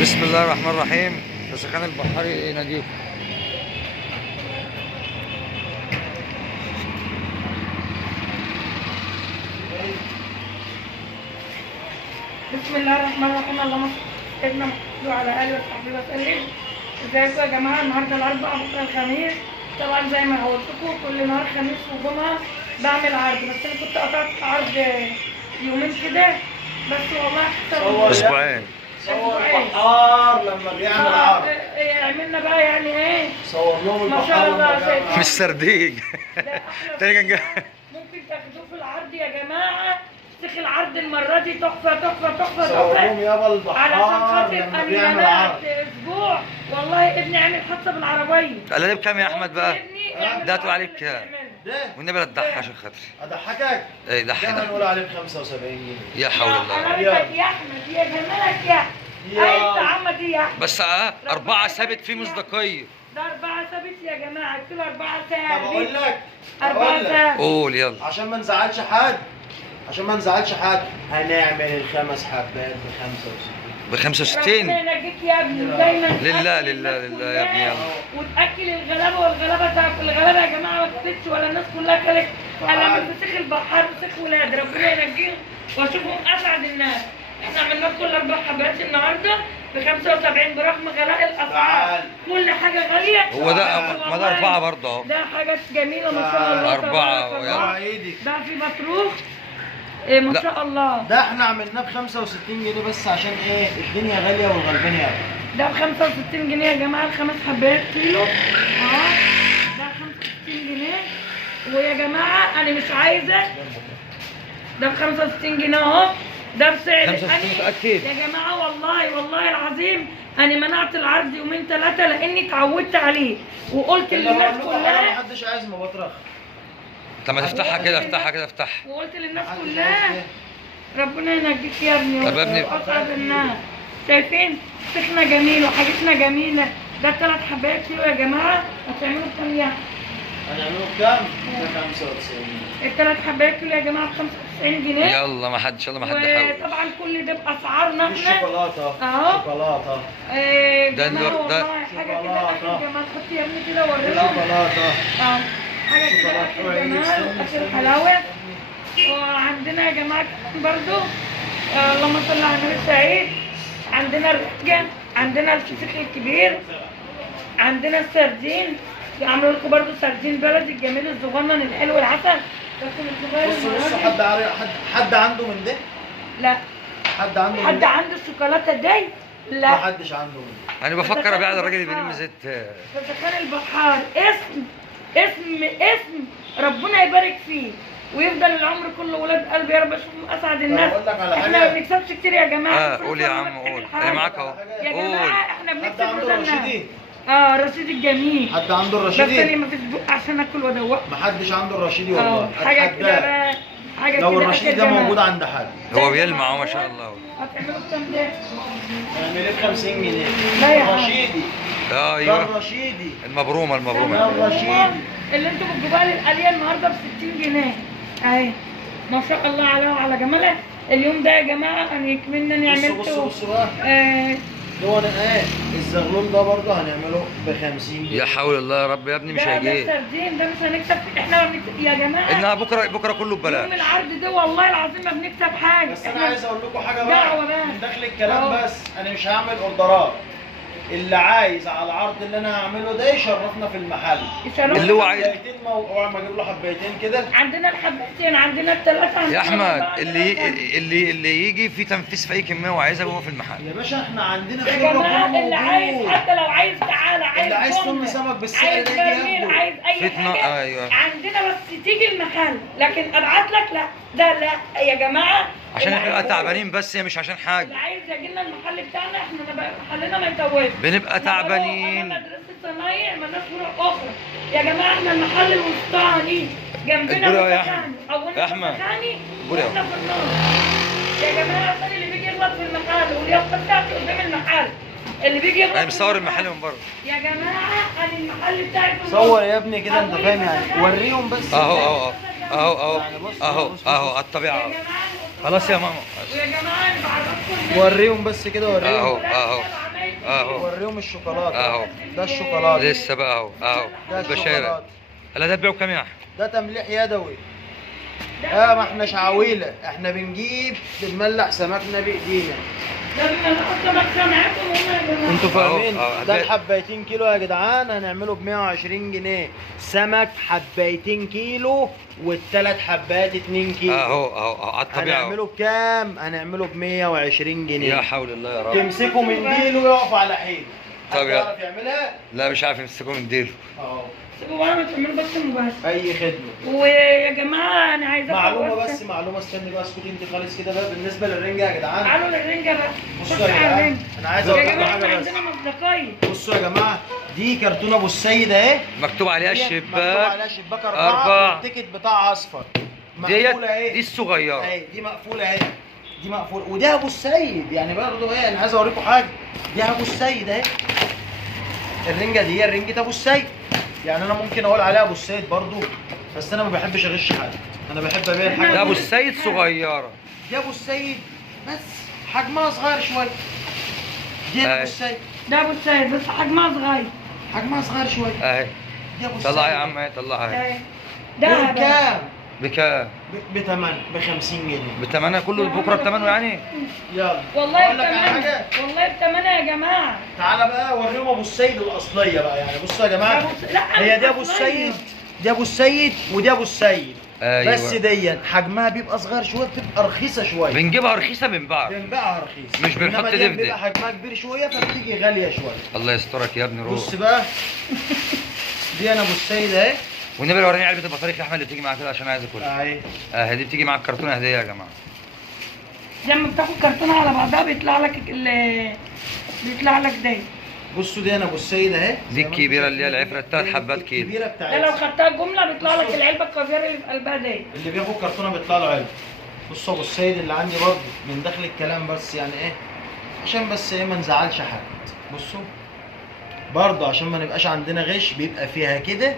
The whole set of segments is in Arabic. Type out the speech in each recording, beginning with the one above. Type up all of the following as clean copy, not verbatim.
بسم الله الرحمن الرحيم. فسخان البحاري نجيب. بسم الله الرحمن الرحيم. اللهم صل سيدنا محمد وعلى اله وصحبه وسلم. ازيكم يا جماعه؟ النهارده الاربعاء بكره الخميس. طبعا زي ما قلت لكم كل نهار خميس وجمعه بعمل عرض، بس انا كنت قطعت عرض يومين كده بس والله حتى اسبوعين. صور البحار لما بيعمل عرض. عملنا بقى يعني ايه؟ صور لهم ما شاء البحار الله لما بيعمل مش سرديج. ده احلى تاني كان ممكن تاخدوه في العرض يا جماعه. سيخ العرض المره دي تحفه تحفه تحفه صور تحفه. لهم يابا علشان البحار خاطر لما انا بيعمل منعت عرض. اسبوع والله ابني عامل حادثه بالعربيه. قال لي بكام يا احمد بقى؟ ابني اعمل ده تقول عليه العرض بكام؟ اللي بتعمله. ده والنبي لا تضحي عشان خاطري. اضحكك؟ ايه ده ضحي ده؟ هنقول عليه ب 75 جنيه. يا حول الله. حلاوتك يا احمد يا جمالك يا يا. انت عمك يا احمد. بس أربعة ثابت فيه مصداقية. ده 4 ثابت يا جماعه، كيلو 4 طب اقول ثابت. لك 4 ثابت. قول يلا. عشان ما نزعلش حد هنعمل الخمس حبات ب 65. ب 65. ربنا ينجيك يا ابني دايما. لله تأكل لله الناس لله يا ابني كلها يلا. وتاكل الغلابه والغلابه تاكل الغلابه يا جماعه ما كلتش ولا الناس كلها كلت. انا من فسيخ البحار فسيخ ولاد ربنا ينجيهم واشوفهم اسعد الناس. احنا عملنا كل 4 حبات النهارده ب 75 برغم غلاء الاسعار. تعال. كل حاجه غاليه. هو ده ما ده أربعة برضه أهو. ده حاجات جميله ما شاء الله. 4 تبارك يلا. الله. ارفع ايدك. ده في مطروح إيه ما لا. شاء الله. ده احنا عملناه ب 65 جنيه بس عشان ايه؟ الدنيا غاليه والغلبان ياكل. ده ب 65 جنيه يا جماعه الخمس حبات كيلو. ده 65 جنيه. ويا جماعه انا مش عايزه. ده ب 65 جنيه اهو. ده بسعر 65 متأكد؟ يا جماعه والله العظيم انا منعت العرض يومين 3 لاني اتعودت عليه وقلت اللي للناس بقول لكم كلها. ما حدش عايز مبطرخ. طب ما تفتحها كده افتحها كده افتحها. وقلت للناس محدش كلها عايز إيه؟ ربنا ينجيك يا ابني طب يا ابني. واسعد الناس. شايفين سخنه جميل وحاجتنا جميله. ده 3 حبات كيلو يا جماعه. هتعملوا بكام يعني؟ هنعمله بكام؟ ب 95. الثلاث حبات كيلو يا جماعه ب 95 جنيه. يلا ما حدش يلا ما حد يحاول. وطبعا كل ده باسعارنا دي احنا. الشوكولاته. أهو. شوكولاته. ده جمال ده- والله حاجه كده اخر جمال. حط يا ابني كده وريهم. شوكولاته. اه حاجه كده شوكولاتة. اخر جمال اخر حلاوه. وعندنا يا جماعه كمان برضو اللهم صل على النبي السعيد. عندنا الرجه، عندنا الفسيخ الكبير، عندنا السردين. عملوا لكم برضو سردين بلدي الجميل الصغنن الحلو العسل. بس الصغير بصوا المرة حد عارف حد عنده من ده؟ لا. حد عنده من حد ده؟ عنده الشوكولاته دي؟ ما لا. حدش عنده من ده. أنا بفكر أبيع للراجل اللي بيلم زيت. فسخان البحار اسم ربنا يبارك فيه ويفضل العمر كله ولاد قلبي يا رب اشوفهم اسعد الناس. أقول لك على احنا حاجة؟ ما بنكسبش كتير يا جماعه. قول يا عم قول. أنا معاك أهو. يا قول. جماعه احنا حد بنكسب عنده رضا الناس. الرشيدي؟ الرشيد الجميل. حد عنده بس انا الرشيدي؟ ما فيش بق عشان اكل وادوق. ما حدش عنده الرشيدي والله. حاجه كده أتحداك. بقى. حاجه لو كده الرشيدي آخر ده جمال. موجود عند حد. هو بيلمع أهو ما شاء الله. هتعملوا بكام ده؟ اعمليه ب 50 جنيه. لا يا عم. الرشيدي. ده أيوه الرشيدي. المبرومة ده المبرومة. الرشيدي. اللي انتوا بتجيبوها للقليه النهارده ب 60 جنيه اهي. ما شاء الله عليها وعلى جمالها. اليوم ده يا جماعه انا يكملنا اني بصوا عملته بصوا بقى. ده انا الزغلول ده برضه هنعمله ب 50 جنيه. يا حول الله يا رب يا ابني مش ده هيجي. سردين ده مش هنكسب فيه. احنا ما بنكسب يا جماعه. إنها بكرة كله يوم ببلاش. العرض ده والله العظيم ما بنكسب حاجه. بس انا احنا عايز اقول لكم حاجه دعوة بقى بقى. من داخل الكلام أهو. بس انا مش هعمل اوردرات. اللي عايز على العرض اللي انا هعمله ده يشرفنا في المحل. يشرفنا. اللي هو عايز. حبيتين اوعى ما اجيب له حبيتين كده. عندنا الحبتين عندنا الثلاثه. يا أحمد اللي يجي في تنفيذ في أي كمية وعايزها هو في المحل. يا باشا احنا عندنا يا خير ربنا جماعه اللي عايز موجود. حتى لو عايز تعالى عايز اللي عايز جملة، طن سمك بالسعر عايز ده يجي برميل ياخده. عايز اي فتنة، حاجه أيوة. عندنا بس تيجي المحل. لكن ابعت لك لا ده لا يا جماعه. عشان اللي احنا عايز- تعبانين بس هي مش عشان اللي حاجة. عايز يجي لنا المحل بتاعنا احنا محلنا ما يتوهش. بنبقى تعبانين. انا مدرسه صنايع مالناش فروع اخرى يا جماعه. احنا المحل الوسطاني جنبنا البوري يا مسخاني. أحمد. اولنا يا أحمد. مسخاني البوري واحنا في النار. يا جماعه عشان اللي بيجي يغلط في المحل واليافطه بتاعتي قدام المحل. اللي بيجي يغلط أنا في مصور المحل من بره. يا جماعه انا المحل بتاعي في النص. صور يا ابني كده انت أبويا فاهم يعني. مسخاني. وريهم بس. أهو أهو يعني بص- أهو بص- أهو بص. على الطبيعة يا أهو. جماعه خلاص يا ماما. ويا جماعه انا بعرفكم وريهم بس كده وريهم. أهو. اهو وريهم الشوكولاته اهو. ده الشوكولاته لسه بقى اهو اهو ده البشايره. الشوكولاته هلا ده تبيعه بكام يا احمد؟ ده تمليح يدوي. ما احناش عويله، احنا بنملح سمكنا بايدينا. ده انا اصلا بكسب معاكم والله يا جماعه. انتوا فاهمين؟ أهو. ده الحبايتين كيلو يا جدعان هنعمله ب 120 جنيه. سمك حبايتين كيلو والثلاث حبات 2 كيلو. اهو على الطبيعه أهو. هنعمله بكام؟ هنعمله ب 120 جنيه. يا حول الله يا رب. تمسكوا منديل ويقف على حيله. طب حد يا- يعرف يعملها؟ لا مش عارف يمسكوه من ديله. اهو سيبوا بقى ما تعملوا بس مباشر. اي خدمه. ويا جماعه انا عايزاكم معلومه بس معلومه، استني بقى اسكتي انت خالص كده بقى. بالنسبه للرنجه يا جدعان، تعالوا للرنجه بقى. بصوا بص يا على جدعان، الرنجه. انا عايز اقول يا لكم جماعه حاجه احنا بس. عندنا مصداقيه. بصوا يا جماعه، دي كرتونه ابو السيد اهي. مكتوب عليها مكتوب الشباك عليها شباك 4 4. والتيكت بتاعها اصفر. ديت مقفوله اهي. دي الصغيره. اهي دي مقفوله اهي. دي مقفوله وده ابو السيد يعني برضه ايه. انا عايز اوريكم حاجه، دي ابو السيد اهي. الرنجه دي هي رنجه ابو السيد. يعني انا ممكن اقول عليها ابو السيد برضه، بس انا ما بحبش اغش حد. انا بحب ابيع الحاجه. ده ابو السيد صغيره. دي ابو السيد بس حجمها صغير شويه. دي ابو أهي. السيد ده ابو السيد بس حجمها صغير. حجمها صغير شويه. اهي دي ابو السيد. طلعها يا عم اهي طلعها اهي. اهي. ده بكام؟ بكام؟ بثمن ب 50 جنيه. بثمنها كله بكره بثمنه يعني؟ يلا والله أقول لك على بتمنى حاجه. والله بتمنى يا جماعه. تعالى بقى اوريهم ابو السيد الاصليه بقى. يعني بصوا يا جماعه، لا، هي دي مش ابو أصلية. السيد، دي ابو السيد ودي ابو السيد. ايوه بس دي حجمها بيبقى صغير شويه، بتبقى رخيصه شويه. بنجيبها رخيصه بنباعها. بنبيعها رخيص، مش بنحط إنما دي دبدب. بيبقى حجمها كبير شويه فبتيجي غاليه شويه. الله يسترك يا ابني روح. بص بقى، دي انا ابو السيد اهي. والنبي لو وريني علبه البطاريق يا احمد اللي بتيجي معاها كده عشان عايز اكلها. اهي اهي دي بتيجي مع الكرتونه هديه يا جماعه. لما بتاخد كرتونه على بعضها بيطلع لك بيطلع لك ده. بصوا دي انا ابو السيد اهي. دي الكبيره اللي هي العفره الثلاث حبات كيلو. الكبيره ده لو بتاعتها خدتها جمله بيطلع لك العلبه الكافيار اللي في قلبها دي. اللي بياخد كرتونه بيطلع له علبه. بصوا ابو السيد اللي عندي برضه من داخل الكلام، بس يعني ايه عشان بس ايه ما نزعلش حد. بصوا برضه عشان ما نبقاش عندنا غش، بيبقى فيها كده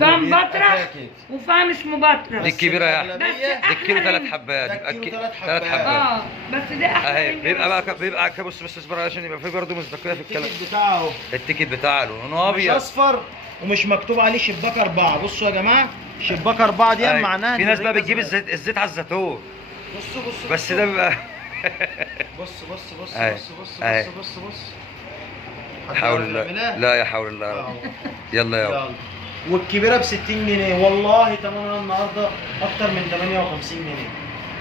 فاهم وبيبقى بطرح فيها كده. وفاهم اسمه بطرح. دي الكبيره يا احمد. الأغلبية- دي الكيلو أحلى 3 حبات. ده يبقى الكيلو ثلاث 3 حبات. اه بس ده احلى اهي رنجة بيبقى بس. بقى بيبقى بص اصبر عشان يبقى في برضه مصداقيه في الكلام. التيكت بتاعه اهو التيكت بتاعه لونه مش ابيض. اصفر ومش مكتوب عليه شباك 4. بصوا يا جماعه، شباك 4 دي أهي. معناها في إن ناس بقى الرنجة بتجيب صغيرة. الزيت على الزيتون. بصوا بس ده بيبقى بص أهي. أهي. بص حول الله. لا يا حول الله يا رب. يلا يا يلا. والكبيره ب 60 جنيه والله ثمنها النهارده اكتر من 58 جنيه.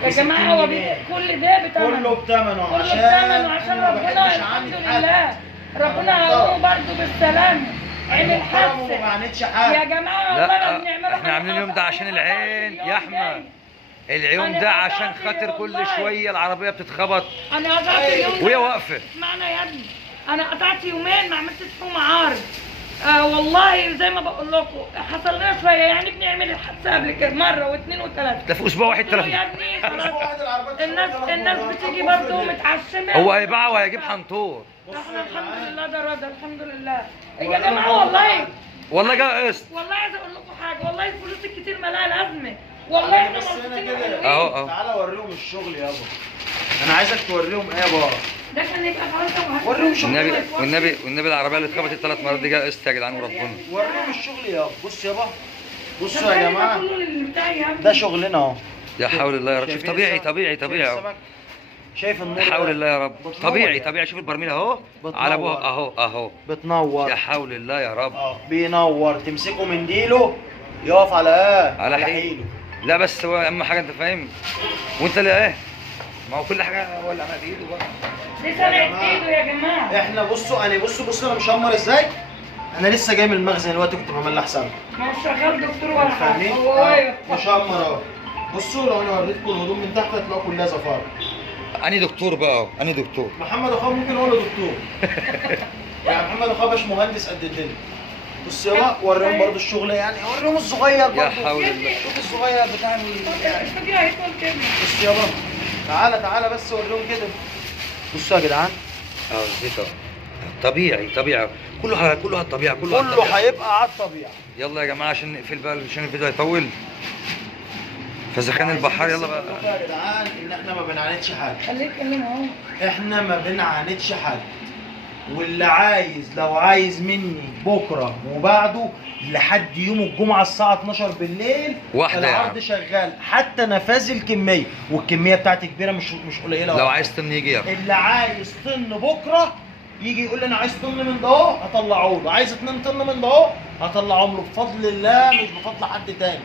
يا ب 60 جماعه هو جنيه. كل ده بتمنه. كله بثمنه كله بثمنه عشان أنا ما ربنا بحبش الحمد أعاند حد. لله ربنا يقوم برضه بالسلامه. عمل محترم وما حادثه بعاندش حد. يا جماعه لا، والله انا بنعمله احنا عاملين اليوم ده عشان العين يا احمد. اليوم أنا ده عشان قطعت خاطر كل والله. شويه العربيه بتتخبط انا قطعت اليوم وهي ده. واقفه. اسمعنا يا ابني، انا قطعت يومين ما عملتش فيهم عارض. والله زي ما بقول لكم حصل لنا شويه يعني بنعمل الحادثه قبل كده مره واثنين وثلاثه. ده في اسبوع واحد قلت له تلف. يا ابني خلاص أسبوع واحد العربيات الناس بتيجي برضه متعشمه. هو هيباع وهيجيب حنطور. احنا الحمد لله ده رضا الحمد لله. يا جماعه والله والله جا قسط. والله عايزه اقول لكم حاجه، والله الفلوس الكتير مالها لازمه. والله احنا بس هنا مبسوطين كده. وحلوين. اهو. تعالى اوريهم الشغل يابا. انا عايزك توريهم ايه يابا. ده كان يبقى فرنسا وريهم شغل. والنبي العربيه اللي اتخبطت 3 مرات دي جا قسط يا جدعان وربنا. وريهم الشغل يابا. بص يابا، بصوا يا جماعه، كله اللي بتاعي يا ابني. ده شغلنا اهو. يا حول الله يا رب. شوف شايفين طبيعي السمك؟ طبيعي شايف طبيعي اهو. السمك؟ شايف النور يا حول ده؟ الله يا رب. بتنور طبيعي يعني. طبيعي. شوف البرميل اهو بتنور. على ابوها اهو. بتنور. يا حول الله يا رب. بينور. تمسكه منديله يقف على ايه؟ على حيله. لا بس هو اهم حاجه انت فاهم. وانت اللي ايه؟ ما هو كل حاجه هو اللي عمل بايده بقى. دي سرقت ايده يا جماعه. احنا بصوا انا بصوا انا مشمر ازاي؟ انا لسه جاي من المخزن دلوقتي كنت بملح سمك. ما هو شغال دكتور ولا حاجه. فاهمين؟ هو ايوه مشمر اهو. بصوا لو انا وريتكم الهدوم من تحت هتلاقوا كلها زفاره. اني دكتور بقى اهو. اني دكتور. محمد اخوه ممكن اقول له دكتور. يعني محمد اخوه باش مهندس قد الدنيا. بص يابا وريهم برضو الشغل، يعني وريهم الصغير برضو. يا حول الله. شوف الصغير بتاع يعني. الفكره هيكون كده. بص يابا، تعالى بس وريهم كده. بصوا يا جدعان، اه الزيت اهو. طبيعي كله على الطبيعه كله على كله الطبيعة. هيبقى على الطبيعه. يلا يا جماعه عشان نقفل بقى عشان الفيديو هيطول. فزخان البحار يلا بقى. يا جدعان ان احنا ما بنعاندش حد. خليه يتكلم اهو. احنا ما بنعاندش حد. واللي عايز لو عايز مني بكره وبعده لحد يوم الجمعه الساعه 12 بالليل واحدة يا العرض عم. شغال حتى نفاذ الكميه، والكميه بتاعتي كبيره مش قليله. لو عايز طن يجي ياخد. اللي عايز طن بكره يجي يقول لي انا عايز طن من ده اهو هطلعه له، عايز 2 طن من ده اهو هطلعهم له بفضل الله، مش بفضل حد تاني،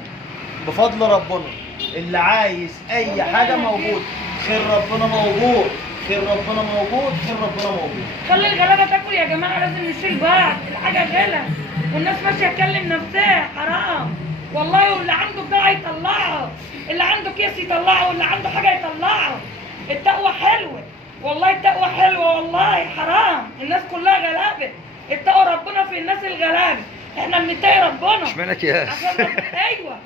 بفضل ربنا. اللي عايز اي حاجه موجود، خير ربنا موجود، خير ربنا موجود، خير ربنا موجود. خلي الغلابه تاكل يا جماعه، لازم نشيل بعض، الحاجه غلا والناس ماشيه تكلم نفسها، حرام والله. واللي عنده بضاعه يطلعها، اللي عنده كيس يطلعه، واللي عنده حاجه يطلعها. التقوى حلوه والله، التقوى حلوه والله، حرام الناس كلها غلابه. اتقوا ربنا في الناس الغلابه، احنا بنتقي ربنا اشمعنى اكياس؟ عشان ايوه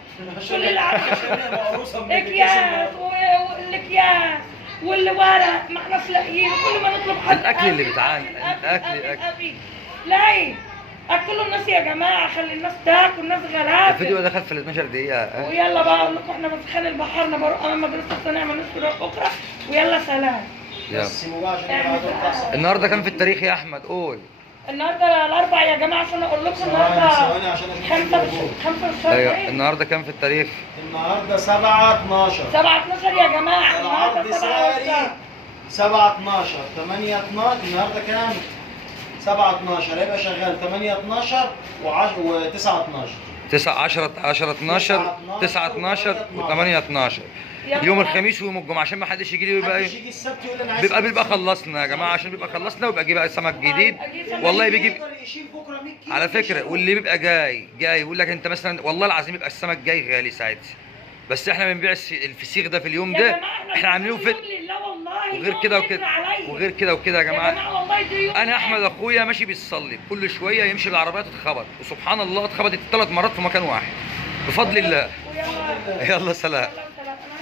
كل اللي اكياس والاكياس والورق ما احناش لاقيين، كل ما نطلب حد الأكل اللي بتعاني، الأكل. لا اكلوا الناس يا جماعه، خلي الناس تاكل، الناس غلابه. الفيديو دخل في ال 12 دقيقة. ويلا بقى اقول لكم احنا بنسخن البحر، بروح امام مدرسه الصناعه من نصف بكره، ويلا سلام. يلا. بس مباشر بعد القصر. النهارده كام في التاريخ يا احمد؟ قول. النهارده الاربع يا جماعه، عشان اقول لكم ثواني النهارده عشان اشوف 5 الشهر ايوه ايه؟ النهارده كام في التاريخ؟ النهارده 7/12 7/12 يا جماعه، العرض النهارده 7 ساري 7/12 8/12 النهارده كام؟ 7/12 هيبقى شغال 8/12 و9/12 9 10 10 12 9 12 و8 12 يوم الخميس ويوم الجمعه، عشان ما حدش يجي لي ويبقى محدش ايه، يجي السبت يقول لي انا عايز بيبقى خلصنا يا جماعه، عشان بيبقى خلصنا ويبقى جه بقى سمك جديد. والله بيجي يقدر يشيل بكره 100 كيلو على فكره، يشيله. واللي بيبقى جاي يقول لك انت مثلا، والله العظيم يبقى السمك جاي غالي ساعتها، بس احنا بنبيع الفسيخ ده في اليوم ده، احنا عاملينه في وغير كده وكده وغير كده وكده يا جماعه. انا احمد اخويا ماشي بيصلي، كل شويه يمشي بالعربيه تتخبط، وسبحان الله اتخبطت 3 مرات في مكان واحد بفضل الله. يلا سلام.